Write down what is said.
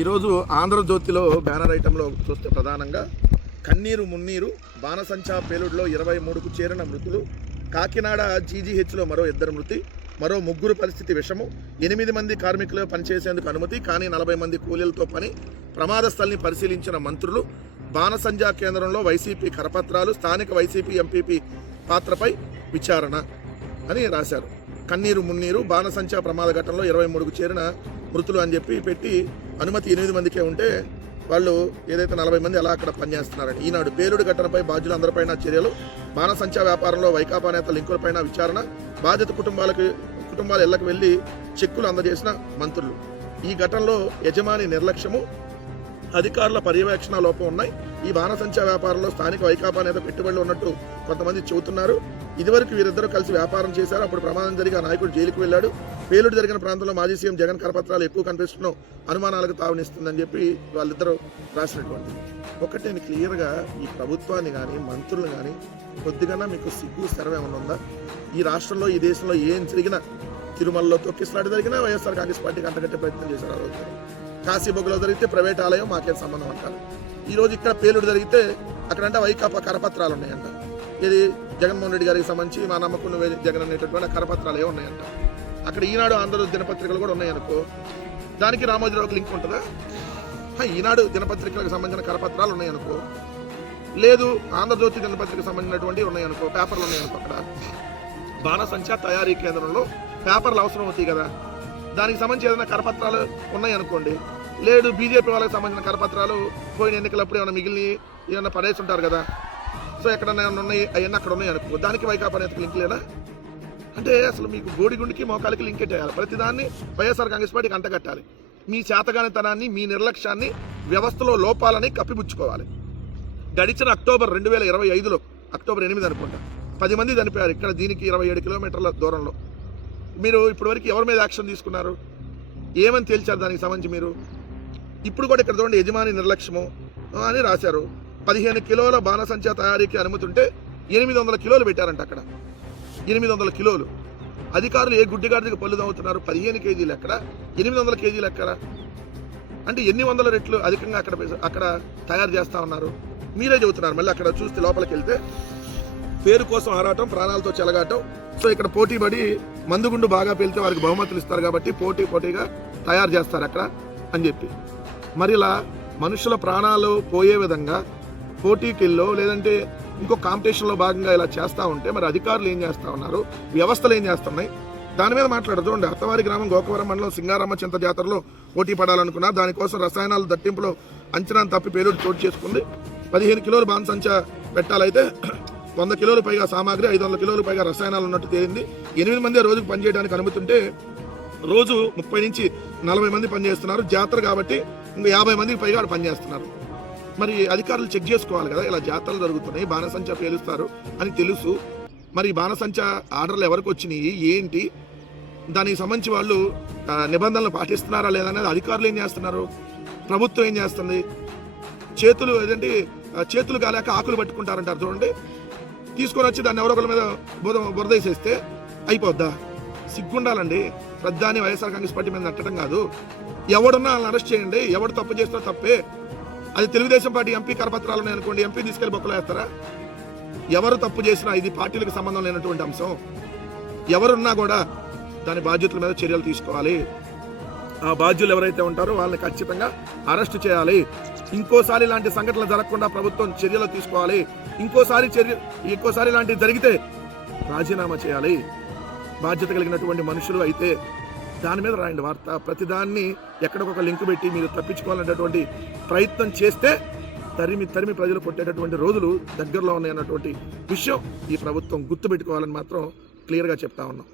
ఈరోజు ఆంధ్రజ్యోతిలో బ్యానర్ ఐటంలో చూస్తే ప్రధానంగా కన్నీరు మున్నీరు బాణసంచా పేలుడులో 23కు చేరిన మృతులు, కాకినాడ జీజీహెచ్లో మరో 2 మృతి, మరో 3 పరిస్థితి విషము, 8 మంది కార్మికులు పనిచేసేందుకు అనుమతి కానీ 40 మంది కూలీలతో పని, ప్రమాద స్థలిని పరిశీలించిన మంత్రులు, బాణసంచా కేంద్రంలో వైసీపీ కరపత్రాలు, స్థానిక వైసీపీ ఎంపీపీ పాత్రపై విచారణ అని రాశారు. కన్నీరు మున్నీరు బాణసంచా ప్రమాద ఘటనలో 23కు చేరిన మృతులు అని చెప్పి పెట్టి అనుమతి 8 మందికే ఉంటే వాళ్ళు ఏదైతే 40 మంది అలా అక్కడ పనిచేస్తున్నారని. ఈనాడు పేలుడు ఘటనపై బాధ్యులందరిపైన చర్యలు, బాణసంచా వ్యాపారంలో వైకాపా నేత లింకులపైన విచారణ, బాధిత కుటుంబాల ఇళ్లకు వెళ్లి చెక్కులు అందజేసిన మంత్రులు. ఈ ఘటనలో యజమాని నిర్లక్ష్యము, అధికారుల పర్యవేక్షణ లోపం ఉన్నాయి. ఈ బాణసంచా వ్యాపారంలో స్థానిక వైకాపా నేత పెట్టుబడులు ఉన్నట్టు కొంతమంది చెబుతున్నారు. ఇదివరకు వీరిద్దరూ కలిసి వ్యాపారం చేశారు. అప్పుడు ప్రమాదం జరిగి ఆ నాయకుడు జైలుకు వెళ్ళాడు. పేలుడు జరిగిన ప్రాంతంలో మాజీ సీఎం జగన్ కరపత్రాలు ఎక్కువ కనిపిస్తున్న అనుమానాలకు తావునిస్తుందని చెప్పి వాళ్ళిద్దరూ రాసినటువంటి. ఒకటి నేను క్లియర్గా ఈ ప్రభుత్వాన్ని కానీ మంత్రులు కానీ కొద్దిగా మీకు సిగ్గు శరం ఏమన్నా ఉందా? ఈ రాష్ట్రంలో ఈ దేశంలో ఏం జరిగినా, తిరుమలలో తొక్కిసలాట జరిగినా వైఎస్ఆర్ కాంగ్రెస్ పార్టీకి అంటగట్టే ప్రయత్నం చేశారు. ఆ రోజు కాశీబొగ్గులో జరిగితే ప్రైవేట్ ఆలయం మాకేం సంబంధం అంటారు. ఈరోజు ఇక్కడ పేలుడు జరిగితే అక్కడంటే వైకాపా కరపత్రాలు ఉన్నాయంట. ఇది జగన్మోహన్ రెడ్డి గారికి సంబంధించి మా నమ్మకం జగన్ అనేటటువంటి కరపత్రాలు ఏ ఉన్నాయంట. అక్కడ ఈనాడు ఆంధ్రజ్యోతి దినపత్రికలు కూడా ఉన్నాయనుకో, దానికి రామోజీరావుకి లింక్ ఉంటుందా? ఈనాడు దినపత్రికలకు సంబంధించిన కరపత్రాలు ఉన్నాయనుకో, లేదు ఆంధ్రజ్యోతి దినపత్రికకు సంబంధించినటువంటి ఉన్నాయనుకో, పేపర్లు ఉన్నాయనుకో, అక్కడ బాణసంచా తయారీ కేంద్రంలో పేపర్లు అవసరం అవుతాయి కదా, దానికి సంబంధించి ఏదైనా కరపత్రాలు ఉన్నాయనుకోండి. లేదు బీజేపీ వాళ్ళకి సంబంధించిన కరపత్రాలు పోయిన ఎన్నికలప్పుడు ఏమైనా మిగిలిన ఏమైనా పడేసి ఉంటారు కదా, సో ఎక్కడన్నా ఏమైనా ఉన్నాయి అవన్నీ అక్కడ ఉన్నాయి అనుకో, దానికి వైకాపా నేతకు లింక్ లేదా? అంటే అసలు మీకు బోడిగుండికి మోకాలికి లింక్ చేయాలి. ప్రతిదాన్ని వైఎస్ఆర్ కాంగ్రెస్ పార్టీకి అంటగట్టాలి. మీ చేతగానితనాన్ని, మీ నిర్లక్ష్యాన్ని, వ్యవస్థలో లోపాలని కప్పిపుచ్చుకోవాలి. గడిచిన అక్టోబర్ 2025లో అక్టోబర్ 8 అనుకుంటా 10 మంది చనిపోయారు ఇక్కడ, దీనికి 27 కిలోమీటర్ల దూరంలో. మీరు ఇప్పటివరకు ఎవరి మీద యాక్షన్ తీసుకున్నారు? ఏమని తేల్చారు దానికి సంబంధించి మీరు? ఇప్పుడు కూడా ఇక్కడ చూడండి, యజమాని నిర్లక్ష్యము అని రాశారు. 15 కిలోల బాణసంచా తయారీకి అనుమతి ఉంటే 800 కిలోలు పెట్టారంట అక్కడ. 800 కిలోలు. అధికారులు ఏ గుడ్డిగాడికి పళ్ళు తవ్వుతున్నారు? 15 కేజీలు ఎక్కడ, 800 కేజీలు ఎక్కడ? అంటే ఎన్ని వందల రెట్లు అధికంగా అక్కడ తయారు చేస్తూ ఉన్నారు. మీరే చెబుతున్నారు. మళ్ళీ అక్కడ చూస్తే లోపలికి వెళ్తే పేరు కోసం ఆరాటం, ప్రాణాలతో చెలగాటం. సో ఇక్కడ పోటీపడి మందుగుండు బాగా పేలితే వారికి బహుమతులు ఇస్తారు కాబట్టి పోటీగా తయారు చేస్తారు అక్కడ అని చెప్పి. మరి ఇలా మనుషుల ప్రాణాలు పోయే విధంగా పోటీకిల్లో లేదంటే ఇంకో కాంపిటీషన్లో భాగంగా ఇలా చేస్తూ ఉంటే మరి అధికారులు ఏం చేస్తూ ఉన్నారు, వ్యవస్థలు ఏం చేస్తున్నాయి? దాని మీద మాట్లాడదు. చూడండి, అత్తవారి గ్రామం గోకవరం మండలం సింగారమ్మ చింత జాతరలో పోటీ పడాలనుకున్నా, దానికోసం రసాయనాల దట్టింపులో అంచనాను తప్పి పేలుడు చోటు చేసుకుంది. 15 కిలోలు బాణసంచా పెట్టాలైతే 100 కిలోలు పైగా సామాగ్రి, 500 కిలోలు పైగా రసాయనాలు ఉన్నట్టు తేలింది. 8 మంది రోజుకు పనిచేయడానికి అనుమతి ఉంటే రోజు 30 నుంచి 40 మంది పనిచేస్తున్నారు. జాతర కాబట్టి ఇంకా 50 మందికి పైగా పనిచేస్తున్నారు. మరి అధికారులు చెక్ చేసుకోవాలి కదా, ఇలా జాతరలు జరుగుతున్నాయి, బాణసంచా పేలుస్తారు అని తెలుసు. మరి బాణసంచా ఆర్డర్లు ఎవరికి వచ్చినాయి, ఏంటి, దానికి సంబంధించి వాళ్ళు నిబంధనలు పాటిస్తున్నారా లేదా అనేది అధికారులు ఏం చేస్తున్నారు, ప్రభుత్వం ఏం చేస్తుంది? చేతులు కాలేక ఆకులు పట్టుకుంటారంటారు చూడండి. తీసుకొని వచ్చి దాన్ని ఎవరొకరి మీద బురద వేసేస్తే అయిపోద్దా? సిగ్గుండాలండి. ప్రధాని వైఎస్ఆర్ కాంగ్రెస్ పార్టీ మీద నట్టడం కాదు. ఎవడున్నా వాళ్ళని అరెస్ట్ చేయండి, ఎవడు తప్పు చేస్తున్నా తప్పే. అది తెలుగుదేశం పార్టీ ఎంపీ కరపత్రాలు ఉన్నాయనుకోండి, ఎంపీ తీసుకెళ్లి బొక్కలు వేస్తారా? ఎవరు తప్పు చేసినా ఇది పార్టీలకు సంబంధం లేనటువంటి అంశం. ఎవరున్నా కూడా దాని బాధ్యతల మీద చర్యలు తీసుకోవాలి. ఆ బాధ్యులు ఎవరైతే ఉంటారో వాళ్ళని ఖచ్చితంగా అరెస్ట్ చేయాలి. ఇంకోసారి ఇలాంటి సంఘటనలు జరగకుండా ప్రభుత్వం చర్యలు తీసుకోవాలి. ఇంకోసారి ఇలాంటివి జరిగితే రాజీనామా చేయాలి. బాధ్యత కలిగినటువంటి మనుషులు అయితే దాని మీద రాయండి వార్త. ప్రతిదాన్ని ఎక్కడికొక లింక్ పెట్టి మీరు తప్పించుకోవాలనేటువంటి ప్రయత్నం చేస్తే తరిమి ప్రజలు కొట్టేటటువంటి రోజులు దగ్గరలో ఉన్నాయన్నటువంటి విషయం ఈ ప్రభుత్వం గుర్తుపెట్టుకోవాలని మాత్రం క్లియర్గా చెప్తా ఉన్నాం.